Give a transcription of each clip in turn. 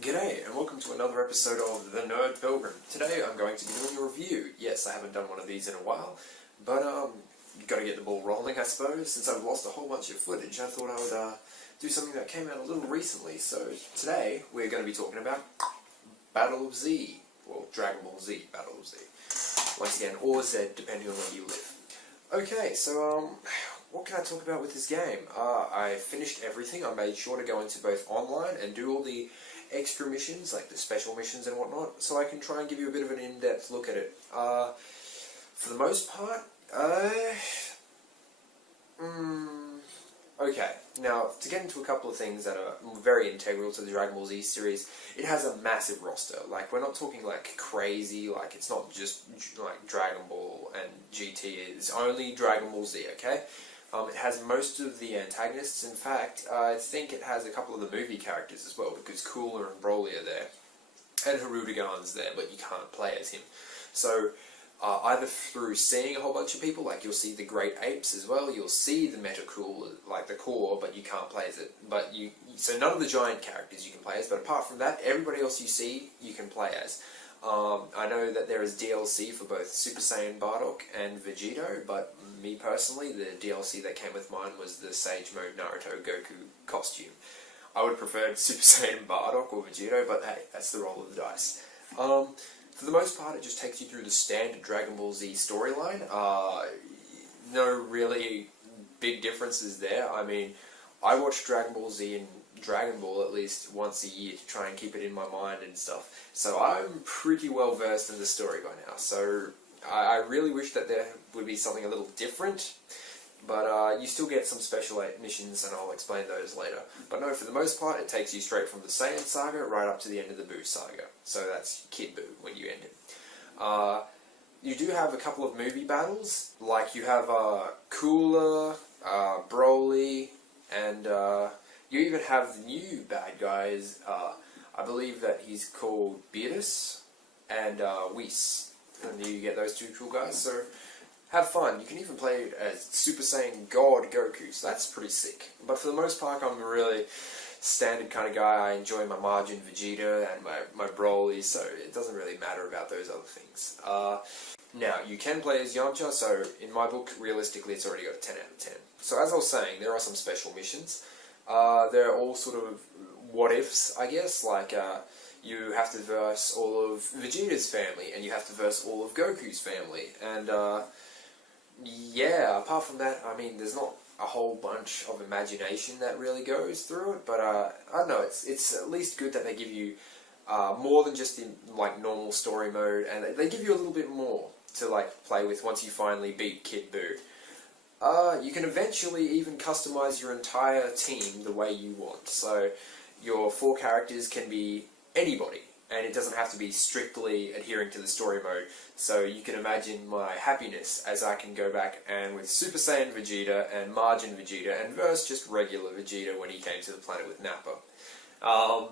G'day, and welcome to another episode of The Nerd Pilgrim. Today I'm going to be doing a review. Yes, I haven't done one of these in a while, but you've got to get the ball rolling, I suppose. Since I've lost a whole bunch of footage, I thought I would do something that came out a little recently. So today we're going to be talking about Battle of Z, well, Dragon Ball Z, Battle of Z. Once again, or Z, depending on where you live. Okay, so what can I talk about with this game? I finished everything. I made sure to go into both online and do all the extra missions, like the special missions and whatnot, so I can try and give you a bit of an in-depth look at it. For the most part, okay, now to get into a couple of things that are very integral to the Dragon Ball Z series, it has a massive roster. Like, we're not talking like crazy, like it's not just like Dragon Ball and GT, it's only Dragon Ball Z, okay? It has most of the antagonists. In fact, I think it has a couple of the movie characters as well, because Cooler and Broly are there, and Hirudegarn's there, but you can't play as him. So, either through seeing a whole bunch of people, like you'll see the Great Apes as well, you'll see the Metacool, like the core, but you can't play as it. But so none of the giant characters you can play as, but apart from that, everybody else you see, you can play as. I know that there is DLC for both Super Saiyan Bardock and Vegito, but me personally, the DLC that came with mine was the Sage Mode Naruto Goku costume. I would have preferred Super Saiyan Bardock or Vegito, but hey, that's the roll of the dice. For the most part, it just takes you through the standard Dragon Ball Z storyline. No really big differences there. I mean, I watch Dragon Ball Z and Dragon Ball at least once a year to try and keep it in my mind and stuff. So I'm pretty well versed in the story by now. So I really wish that there would be something a little different, but you still get some special missions, and I'll explain those later. But no, for the most part, it takes you straight from the Saiyan Saga right up to the end of the Buu Saga. So that's Kid Buu when you end it. You do have a couple of movie battles, like you have Cooler, Broly, and you even have the new bad guys. I believe that he's called Beerus and Whis. And you get those two cool guys, so have fun. You can even play as Super Saiyan God Goku, so that's pretty sick. But for the most part, I'm a really standard kind of guy. I enjoy my Majin Vegeta and my Broly, so it doesn't really matter about those other things. Now, you can play as Yamcha, so in my book, realistically, it's already got a 10 out of 10. So as I was saying, there are some special missions. They're all sort of what-ifs, I guess, like you have to verse all of Vegeta's family, and you have to verse all of Goku's family, and yeah, apart from that, I mean, there's not a whole bunch of imagination that really goes through it, but I don't know, it's at least good that they give you more than just the like normal story mode, and they give you a little bit more to like play with once you finally beat Kid Buu. You can eventually even customize your entire team the way you want. So your 4 characters can be anybody, and it doesn't have to be strictly adhering to the story mode. So you can imagine my happiness as I can go back and with Super Saiyan Vegeta and Majin Vegeta and verse just regular Vegeta when he came to the planet with Nappa.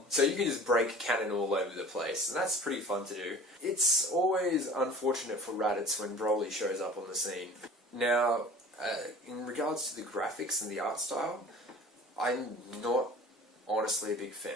So you can just break canon all over the place, and that's pretty fun to do. It's always unfortunate for Raditz when Broly shows up on the scene. Now, in regards to the graphics and the art style, I'm not honestly a big fan.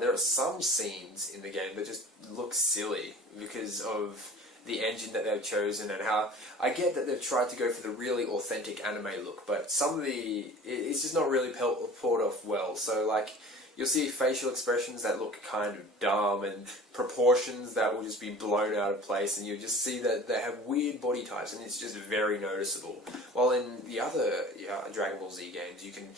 There are some scenes in the game that just look silly because of the engine that they've chosen, and how I get that they've tried to go for the really authentic anime look, but some of it's just not really pulled off well. So like, you'll see facial expressions that look kind of dumb, and proportions that will just be blown out of place, and you'll just see that they have weird body types, and it's just very noticeable. While in the other Dragon Ball Z games, you can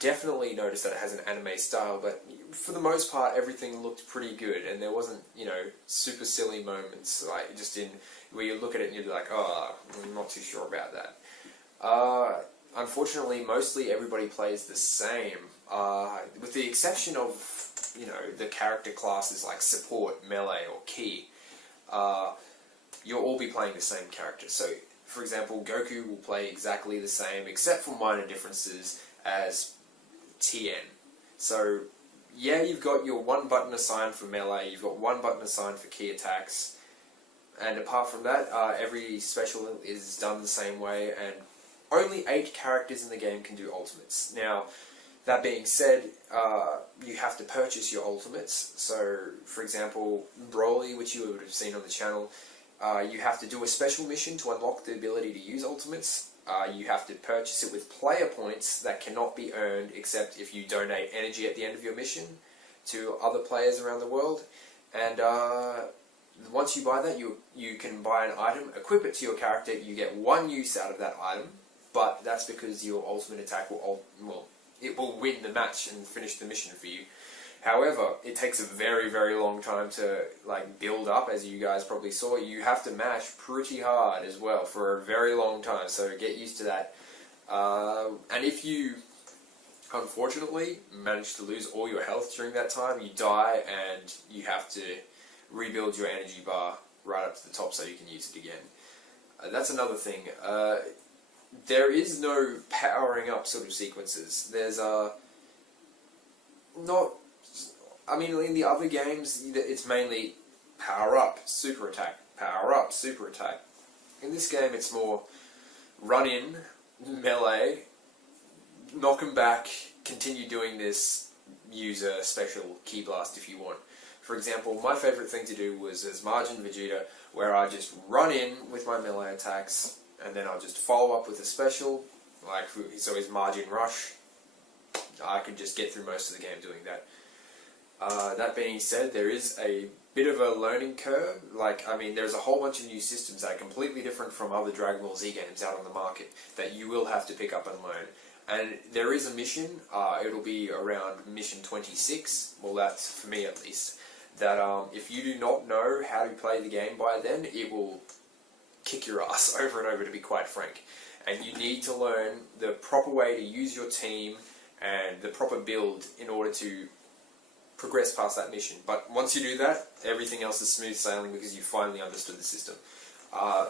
definitely notice that it has an anime style, but for the most part, everything looked pretty good, and there wasn't, you know, super silly moments, like, just in, where you look at it and you're like, oh, I'm not too sure about that. Unfortunately, mostly everybody plays the same, with the exception of, you know, the character classes like support, melee, or ki. You'll all be playing the same character. So, for example, Goku will play exactly the same, except for minor differences, as Tien. So, yeah, you've got your 1 button assigned for melee, you've got 1 button assigned for ki attacks, and apart from that, every special is done the same way, and only 8 characters in the game can do ultimates. Now, That being said, you have to purchase your ultimates. So, for example, Broly, which you would have seen on the channel, you have to do a special mission to unlock the ability to use ultimates. You have to purchase it with player points that cannot be earned except if you donate energy at the end of your mission to other players around the world. And once you buy that, you can buy an item, equip it to your character, you get one use out of that item, but that's because your ultimate attack it will win the match and finish the mission for you. However, it takes a very, very long time to build up, as you guys probably saw. You have to mash pretty hard as well for a very long time, so get used to that. And if you, unfortunately, manage to lose all your health during that time, you die and you have to rebuild your energy bar right up to the top so you can use it again. That's another thing. There is no powering up sort of sequences. There's in the other games, it's mainly power up, super attack, power up, super attack. In this game, it's more run in, melee, knock him back, continue doing this, use a special ki blast if you want. For example, my favourite thing to do was as Majin Vegeta, where I just run in with my melee attacks, and then I'll just follow up with a special, so his Majin Rush. I could just get through most of the game doing that. That being said, there is a bit of a learning curve. There's a whole bunch of new systems that are completely different from other Dragon Ball Z games out on the market that you will have to pick up and learn. And there is a mission, it'll be around mission 26, well that's for me at least, that if you do not know how to play the game by then, it will kick your ass over and over, to be quite frank. And you need to learn the proper way to use your team and the proper build in order to progress past that mission. But once you do that, everything else is smooth sailing because you finally understood the system.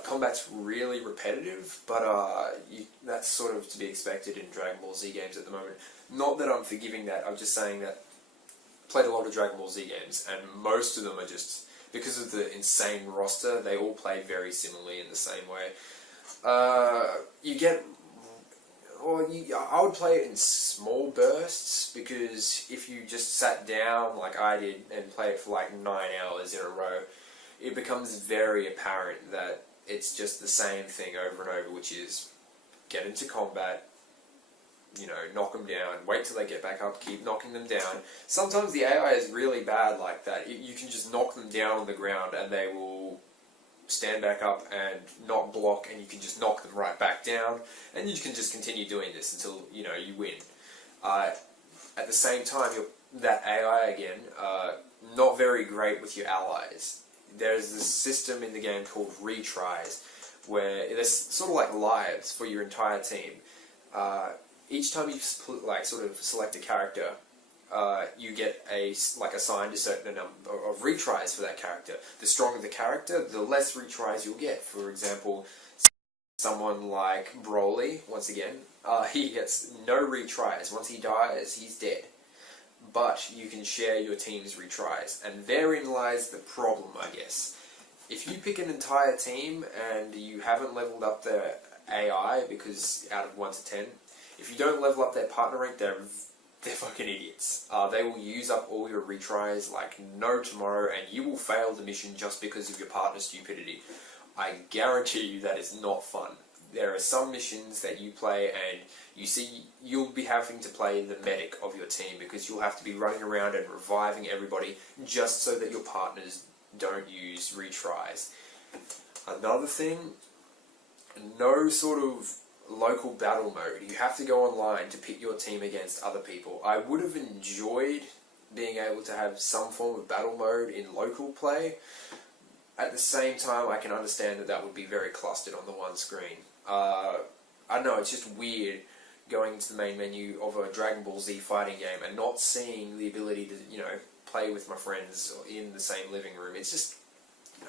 Combat's really repetitive, but that's sort of to be expected in Dragon Ball Z games at the moment. Not that I'm forgiving that, I'm just saying that I played a lot of Dragon Ball Z games, and most of them are just, because of the insane roster, they all play very similarly in the same way. I would play it in small bursts, because if you just sat down like I did and play it for 9 hours in a row, it becomes very apparent that it's just the same thing over and over, which is get into combat, knock them down, wait till they get back up, keep knocking them down. Sometimes the AI is really bad like that. You can just knock them down on the ground and they will stand back up and not block, and you can just knock them right back down, and you can just continue doing this until you win. At the same time, that AI again, not very great with your allies. There's this system in the game called retries, where there's sort of like lives for your entire team. Each time you sort of select a character, you get assigned a certain number of retries for that character. The stronger the character, the less retries you'll get. For example, someone like Broly, once again, he gets no retries. Once he dies, he's dead. But you can share your team's retries, and therein lies the problem, I guess. If you pick an entire team and you haven't leveled up their AI, because out of 1 to 10, if you don't level up their partner rank, they're fucking idiots. They will use up all your retries like no tomorrow, and you will fail the mission just because of your partner's stupidity. I guarantee you that is not fun. There are some missions that you play and you'll be having to play the medic of your team, because you'll have to be running around and reviving everybody just so that your partners don't use retries. Another thing, no sort of local battle mode. You have to go online to pit your team against other people. I would have enjoyed being able to have some form of battle mode in local play. At the same time, I can understand that would be very clustered on the one screen. I don't know, it's just weird going into the main menu of a Dragon Ball Z fighting game and not seeing the ability to, play with my friends in the same living room. It's just,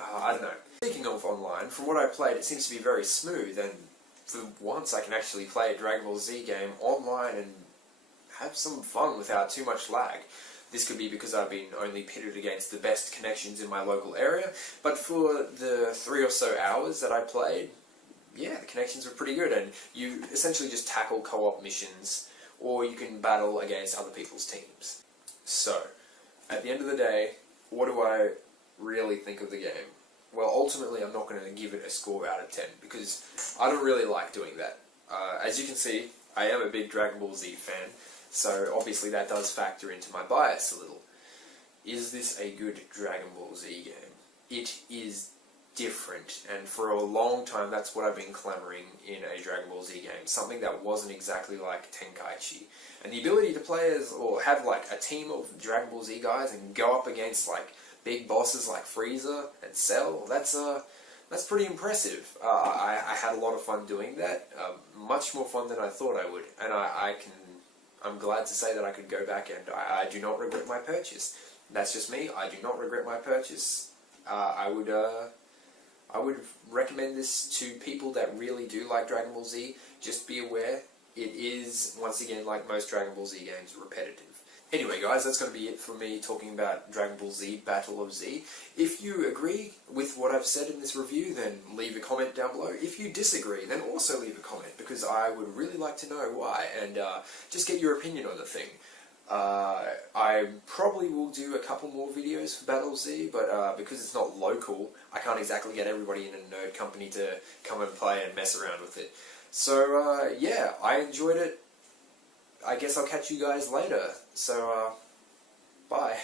I don't know. Speaking of online, from what I played, it seems to be very smooth, and for once I can actually play a Dragon Ball Z game online and have some fun without too much lag. This could be because I've been only pitted against the best connections in my local area, but for the 3 or so hours that I played, yeah, the connections were pretty good, and you essentially just tackle co-op missions or you can battle against other people's teams. So, at the end of the day, what do I really think of the game? Well, ultimately I'm not going to give it a score out of 10, because I don't really like doing that. As you can see, I am a big Dragon Ball Z fan, so obviously that does factor into my bias a little. Is this a good Dragon Ball Z game? It is different, and for a long time that's what I've been clamoring in a Dragon Ball Z game, something that wasn't exactly like Tenkaichi. And the ability to play as, or have like a team of Dragon Ball Z guys and go up against like big bosses like Frieza and Cell, that's pretty impressive. I had a lot of fun doing that, much more fun than I thought I would, and I'm glad to say that I could go back, and I do not regret my purchase. That's just me. I do not regret my purchase. I would recommend this to people that really do like Dragon Ball Z. Just be aware, it is, once again, like most Dragon Ball Z games, repetitive. Anyway guys, that's going to be it for me talking about Dragon Ball Z Battle of Z. If you agree with what I've said in this review, then leave a comment down below. If you disagree, then also leave a comment, because I would really like to know why, and just get your opinion on the thing. I probably will do a couple more videos for Battle of Z, but because it's not local, I can't exactly get everybody in a nerd company to come and play and mess around with it. So yeah, I enjoyed it. I guess I'll catch you guys later. So bye.